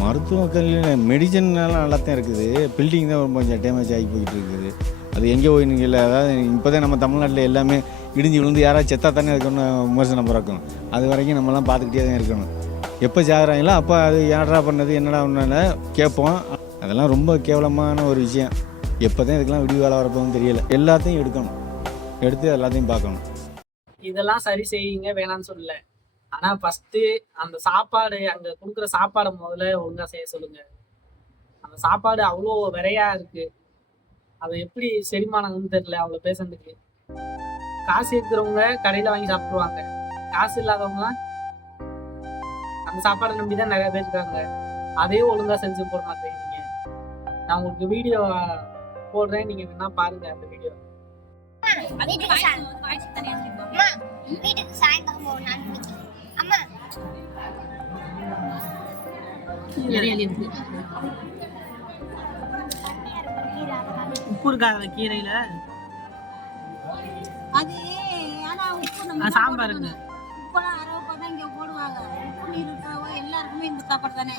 மருத்துவ கல்வி மெடிசன்லாம் நல்லா தான் இருக்குது. பில்டிங் தான் ரொம்ப கொஞ்சம் டேமேஜ் ஆகி போயிட்டு இருக்குது. அது எங்கே போய் நீங்கள் இல்லை, அதாவது இப்போ தான் நம்ம தமிழ்நாட்டில் எல்லாமே இடிஞ்சு விழுந்து யாராவது செத்தா தானே இருக்கணும்னு விமர்சனம் பிறக்கும். அது வரைக்கும் நம்மலாம் பார்த்துக்கிட்டே தான் இருக்கணும். எப்போ சாகுறாங்களோ அப்போ அது யாரா பண்ணது என்னடா ஒன்று கேட்போம். அதெல்லாம் ரொம்ப கேவலமான ஒரு விஷயம். எப்போ தான் இதுக்கெல்லாம் விடிவு வேலை வரப்போன்னு தெரியல. எல்லாத்தையும் எடுக்கணும், எடுத்து எல்லாத்தையும் பார்க்கணும். இதெல்லாம் சரி செய்யுங்க, வேணாம்னு சொல்லல. ஆனா ஃபர்ஸ்ட் அந்த சாப்பாடு, அங்க கொடுக்குற சாப்பாடை முதல்ல ஒழுங்கா செய்ய சொல்லுங்க. அந்த சாப்பாடு அவ்வளோ விரையா இருக்கு, அதை எப்படி செரிமானம்னு தெரியல அவ்வளோ பேசுறதுக்கு. காசு இருக்கிறவங்க கடையில வாங்கி சாப்பிடுவாங்க, காசு இல்லாதவங்க அந்த சாப்பாடை நம்பிதான் நிறைய பேர் இருக்காங்க. அதே ஒழுங்கா செஞ்சு போட மாட்டேங்கிறீங்க. நான் உங்களுக்கு வீடியோ போடுறேன், நீங்க வேணா பாருங்க அந்த வீடியோ. உப்பு இருக்காத கீரையில அது ஆனா உப்பு சாம்பாருங்க. உப்பெல்லாம் அரைப்பா தான் இங்க போடுவாங்க. உப்பு நீர் இருக்கிறவங்க எல்லாருக்குமே இந்த சாப்பாடு தானே.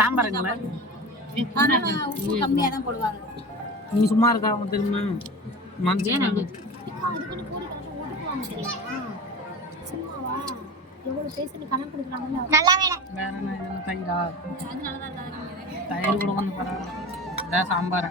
சாம்பாருங்களா? அதனால உப்பு கம்மியா தான் போடுவாங்க. நீ சும்மா இருக்கா தெரியுமா? மஞ்சள் அதுக்குன்னு கோடி கணக்கு ஓட்டுக்குவாங்க தெரியுமா? சும்மாவா எவ்வளவு பேசி கணக்கு கொடுக்குறாங்க. நல்லா வேலை. வேற என்ன? தயிரா? அதனாலதான் தயிர் கூட கொஞ்சம் பரவாயில்ல. சாம்பார்